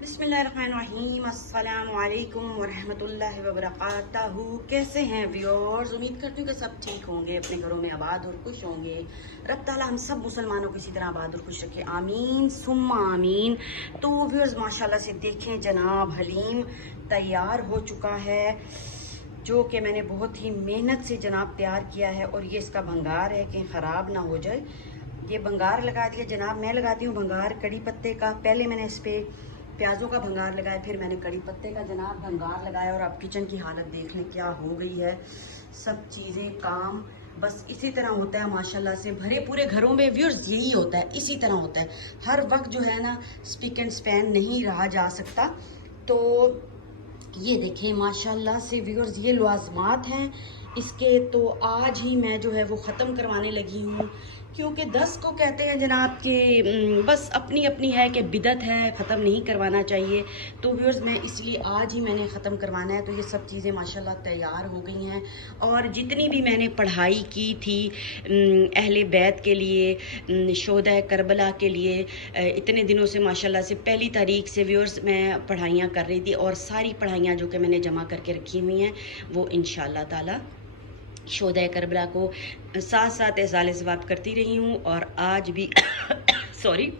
बिस्मिल्लाहिर्रहमानिर्रहीम। अस्सलाम वालेकुम वरहमतुल्लाहि वबरकातुहू। कैसे हैं व्यूअर्स? उम्मीद करती हूँ कि सब ठीक होंगे, अपने घरों में आबाद और खुश होंगे। रब ताला हम सब मुसलमानों को इसी तरह आबाद और खुश रखे, आमीन सुम्मा आमीन। तो व्यूअर्स माशाल्लाह से देखें, जनाब हलीम तैयार हो चुका है, जो कि मैंने बहुत ही मेहनत से जनाब तैयार किया है। और ये इसका भंगार है कि ख़राब ना हो जाए। ये भंगार लगा दिया जनाब। मैं लगाती हूँ भंगार कड़ी पत्ते का। पहले मैंने इस पर प्याज़ों का भंगार लगाया, फिर मैंने कड़ी पत्ते का जनाब भंगार लगाया। और अब किचन की हालत देख लें क्या हो गई है। सब चीज़ें काम बस इसी तरह होता है माशाल्लाह से। भरे पूरे घरों में व्यूअर्स यही होता है, इसी तरह होता है। हर वक्त जो है ना स्पिक एंड स्पैन नहीं रहा जा सकता। तो ये देखें माशाल्लाह से व्यूअर्स, ये लवाजमात हैं इसके। तो आज ही मैं जो है वो ख़त्म करवाने लगी हूँ, क्योंकि 10 को कहते हैं जनाब कि बस अपनी अपनी है कि बिदत है, ख़त्म नहीं करवाना चाहिए। तो व्यूअर्स मैं इसलिए आज ही मैंने ख़त्म करवाना है। तो ये सब चीज़ें माशाल्लाह तैयार हो गई हैं। और जितनी भी मैंने पढ़ाई की थी अहले बैत के लिए, शोहदा करबला के लिए, इतने दिनों से माशाल्लाह से पहली तारीख से व्यूअर्स मैं पढ़ाइयाँ कर रही थी। और सारी पढ़ाइयाँ जो कि मैंने जमा करके रखी हुई हैं वो इंशाअल्लाह ताला शोहदा करबला को साथ साथ एहसाल सवाब करती रही हूँ। और आज भी सॉरी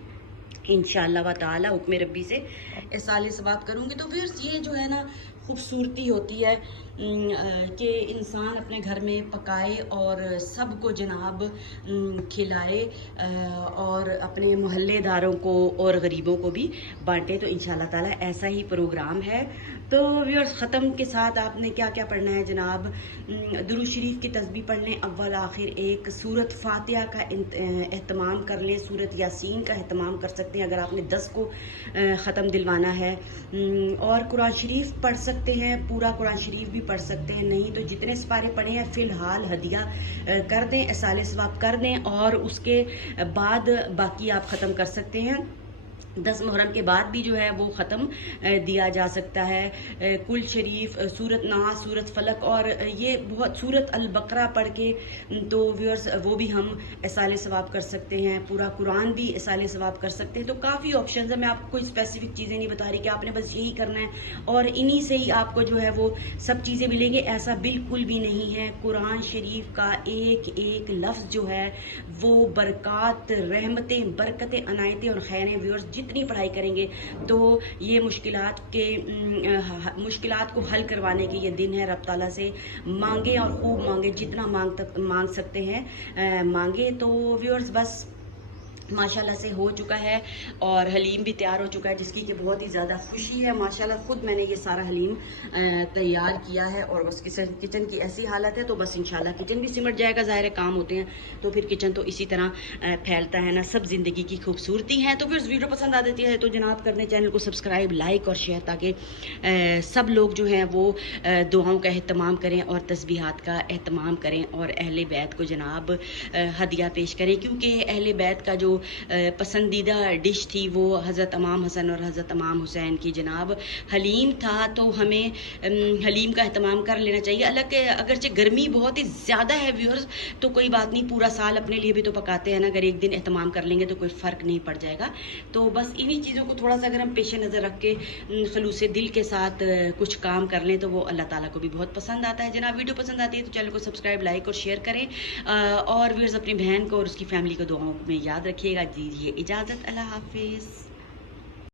इंशाअल्लाह व ताला हुक्म रब्बी से एहसाल सवाब करूँगी। तो फिर ये जो है ना खूबसूरती होती है कि इंसान अपने घर में पकाए और सबको जनाब खिलाए और अपने मोहल्लेदारों को और गरीबों को भी बांटे। तो इंशाअल्लाह ताला ऐसा ही प्रोग्राम है। तो व्यूअर्स ख़त्म के साथ आपने क्या क्या पढ़ना है जनाब? दुरूद शरीफ की तस्बीह पढ़ लें, अव्वल आखिर एक। सूरत फातिहा का एहतमाम कर लें, सूरत यासीन का एहतमाम कर सकते हैं अगर आपने 10 को ख़त्म दिलवाना है। और कुरान शरीफ पढ़ सकते हैं, पूरा कुरान शरीफ भी पढ़ सकते हैं। नहीं तो जितने सिपारे पढ़े हैं फ़िलहाल हदिया कर दें, एहसाल सवाब कर दें। और उसके बाद बाकी आप ख़त्म कर सकते हैं। 10 मुहर्रम के बाद भी जो है वो ख़त्म दिया जा सकता है। कुल शरीफ, सूरत नास, सूरत फलक और ये बहुत सूरत अल बकरा पढ़ के तो व्यूअर्स वो भी हम एहसाल सवाब कर सकते हैं। पूरा कुरान भी एहसाल सवाब कर सकते हैं। तो काफ़ी ऑप्शन है। मैं आपको कोई स्पेसिफिक चीज़ें नहीं बता रही कि आपने बस यही करना है और इन्हीं से ही आपको जो है वो सब चीज़ें मिलेंगे, ऐसा बिल्कुल भी नहीं है। कुरान शरीफ का एक एक लफ्ज़ जो है वो बरक़ात, रहमतें, बरकतें, अनायतें और खैरें। व्यूअर्स जितनी पढ़ाई करेंगे तो ये मुश्किलात को हल करवाने के ये दिन है। रब ताला से मांगे और खूब मांगे, जितना मांग सकते हैं मांगे। तो व्यूअर्स बस माशाल्लाह से हो चुका है और हलीम भी तैयार हो चुका है, जिसकी कि बहुत ही ज़्यादा खुशी है। माशाल्लाह खुद मैंने ये सारा हलीम तैयार किया है और बस किचन की ऐसी हालत है। तो बस इंशाल्लाह किचन भी सिमट जाएगा। ज़ाहिर है काम होते हैं तो फिर किचन तो इसी तरह फैलता है ना। सब ज़िंदगी की खूबसूरती है। तो फिर वीडियो पसंद आ जाती है तो जनाब कर दें चैनल को सब्सक्राइब, लाइक और शेयर, ताकि सब लोग जो हैं वो दुआओं का एहतमाम करें और तस्बीहात का एहतमाम करें और अहले बैत को जनाब हदिया पेश करें। क्योंकि अहले बैत का जो पसंदीदा डिश थी वो हज़रत इमाम हसन और हज़रत इमाम हुसैन की जनाब हलीम था। तो हमें हलीम का एहतमाम कर लेना चाहिए। अगरचे गर्मी बहुत ही ज़्यादा है व्यूअर्स, तो कोई बात नहीं, पूरा साल अपने लिए भी तो पकाते हैं ना। अगर एक दिन एहतमाम कर लेंगे तो कोई फ़र्क नहीं पड़ जाएगा। तो बस इन्हीं चीज़ों को थोड़ा सा अगर हम पेश नज़र रख के खलूस दिल के साथ कुछ काम कर लें तो वो अल्लाह ताला को भी बहुत पसंद आता है। जनाब वीडियो पसंद आती है तो चैनल को सब्सक्राइब, लाइक और शेयर करें। और व्यूअर्स अपनी बहन को और उसकी फैमिली को दुआओं में याद रखिएगा। दीजिए इजाज़त, अल्लाह हाफिज़।